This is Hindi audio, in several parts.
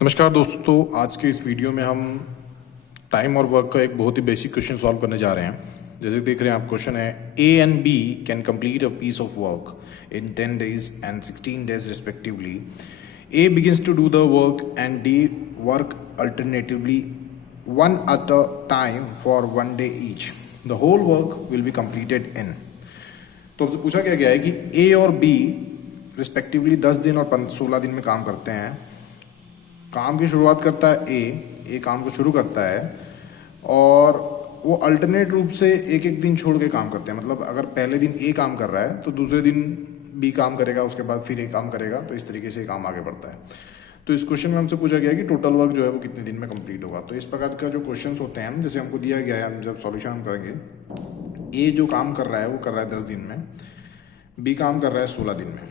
नमस्कार दोस्तों, आज के इस वीडियो में हम टाइम और वर्क का एक बहुत ही बेसिक क्वेश्चन सॉल्व करने जा रहे हैं। जैसे देख रहे हैं आप, क्वेश्चन है A and B can complete a piece of work in 10 days and 16 days respectively. A begins to do the work and D work alternatively one at a time for 1 day each. The whole work will be completed in. तो हमसे पूछा गया है कि ए और बी रिस्पेक्टिवली 10 दिन और 16 दिन में काम करते हैं। काम की शुरुआत करता है ए काम को शुरू करता है और वो अल्टरनेट रूप से एक एक दिन छोड़ के काम करते हैं। मतलब अगर पहले दिन ए काम कर रहा है तो दूसरे दिन बी काम करेगा, उसके बाद फिर ए काम करेगा, तो इस तरीके से काम आगे बढ़ता है। तो इस क्वेश्चन में हमसे पूछा गया है कि टोटल वर्क जो है वो कितने दिन में कंप्लीट होगा। तो इस प्रकार का जो क्वेश्चंस होते हैं, जैसे हमको दिया गया है, हम जब सॉल्यूशन हम करेंगे, ए जो काम कर रहा है वो कर रहा है 10 दिन में, बी काम कर रहा है 16 दिन में।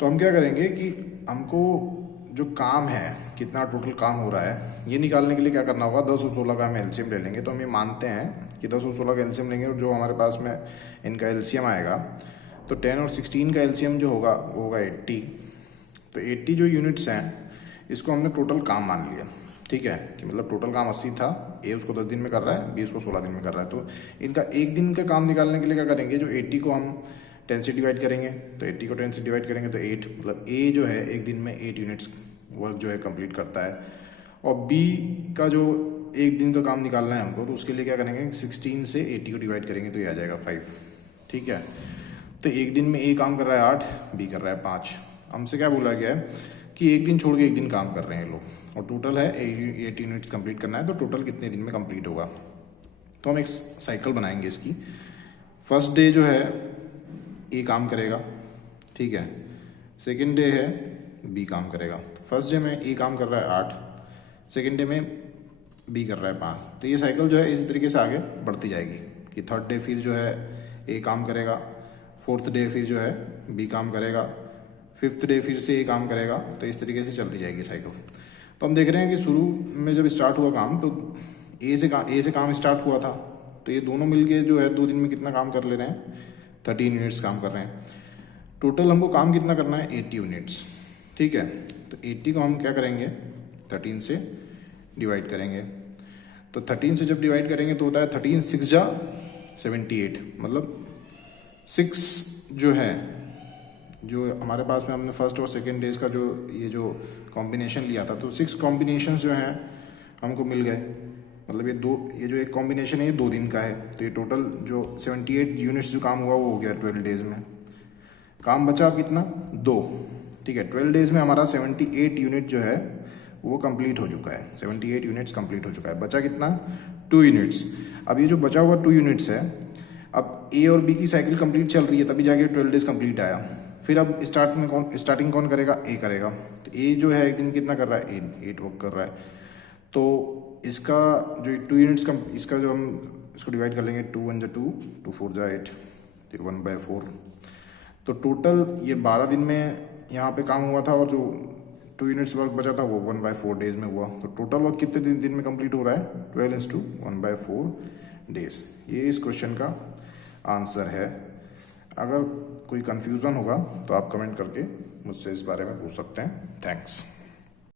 तो हम क्या करेंगे कि हमको जो काम है, कितना टोटल काम हो रहा है, ये निकालने के लिए क्या करना होगा, 10 और 16 का हम एलसीएम ले लेंगे। तो हम ये मानते हैं कि 10 और 16 का एलसीएम लेंगे और जो हमारे पास में इनका एलसीएम आएगा, तो 10 और 16 का एलसीएम जो होगा वो होगा 80। तो 80 जो यूनिट्स हैं, इसको हमने टोटल काम मान लिया। ठीक है, कि मतलब टोटल काम 80 था, ए उसको 10 दिन में कर रहा है, बी उसको 16 दिन में कर रहा है। तो इनका एक दिन का काम निकालने के लिए क्या करेंगे, जो 80 को हम 10 से डिवाइड करेंगे, तो 80 को 10 से डिवाइड करेंगे तो 8, मतलब ए जो है एक दिन में 8 यूनिट्स वर्क जो है कंप्लीट करता है। और बी का जो एक दिन का काम निकालना है हमको, तो उसके लिए क्या करेंगे, 16 से 80 को डिवाइड करेंगे तो ये आ जाएगा 5। ठीक है, तो एक दिन में ए काम कर रहा है 8, बी कर रहा है 5। हमसे क्या बोला गया है कि एक दिन छोड़ के एक दिन काम कर रहे हैं लोग, और टोटल है 8 यूनिट्स कंप्लीट करना है, तो टोटल कितने दिन में कंप्लीट होगा। तो हम एक साइकिल बनाएंगे इसकी। फर्स्ट डे जो है ए काम करेगा, ठीक है। सेकेंड डे है बी काम करेगा। फर्स्ट डे में ए काम कर रहा है 8, सेकेंड डे में बी कर रहा है 5। तो ये साइकिल जो है इसी तरीके से आगे बढ़ती जाएगी कि थर्ड डे फिर जो है ए काम करेगा, फोर्थ डे फिर जो है बी काम करेगा, फिफ्थ डे फिर से ए काम करेगा। तो इस तरीके से चलती जाएगी साइकिल। तो हम देख रहे हैं कि शुरू में जब स्टार्ट हुआ काम, तो ए से काम स्टार्ट हुआ था, तो ये दोनों मिलके जो है 2 दिन में कितना काम कर ले रहे हैं, 13 यूनिट्स काम कर रहे हैं। टोटल हमको काम कितना करना है, 80 यूनिट्स। ठीक है, तो 80 को हम क्या करेंगे, 13 से डिवाइड करेंगे। तो 13 से जब डिवाइड करेंगे तो होता है 13 6 जा 78, मतलब 6 जो है, जो हमारे पास में हमने फर्स्ट और सेकेंड डेज का जो ये जो कॉम्बिनेशन लिया था, तो 6 कॉम्बिनेशन जो हैं हमको मिल गए। मतलब ये जो एक कॉम्बिनेशन है ये 2 दिन का है। तो ये टोटल जो 78 यूनिट्स जो काम हुआ वो हो गया 12 डेज में। काम बचा कितना, 2। ठीक है, 12 डेज में हमारा 78 यूनिट जो है वो कंप्लीट हो चुका है। 78 यूनिट्स कंप्लीट हो चुका है। बचा कितना, 2 यूनिट्स। अब ये जो बचा हुआ 2 यूनिट्स है, अब ए और बी की साइकिल कंप्लीट चल रही है, तभी जाके 12 डेज कंप्लीट आया। फिर अब स्टार्टिंग कौन करेगा, ए करेगा। तो ए जो है एक दिन कितना कर रहा है, 8 वर्क कर रहा है। तो इसका जो 2 यूनिट्स इसका जो हम इसको डिवाइड कर लेंगे, 2 1 जा 2, 2 4 जा 8, तो 1/4। तो टोटल ये 12 दिन में यहाँ पे काम हुआ था, और जो 2 यूनिट्स वर्क बचा था वो 1/4 डेज में हुआ। तो टोटल वर्क कितने दिन में कंप्लीट हो रहा है, 12 × 1/4 डेज। ये इस क्वेश्चन का आंसर है। अगर कोई कन्फ्यूज़न होगा तो आप कमेंट करके मुझसे इस बारे में पूछ सकते हैं। थैंक्स।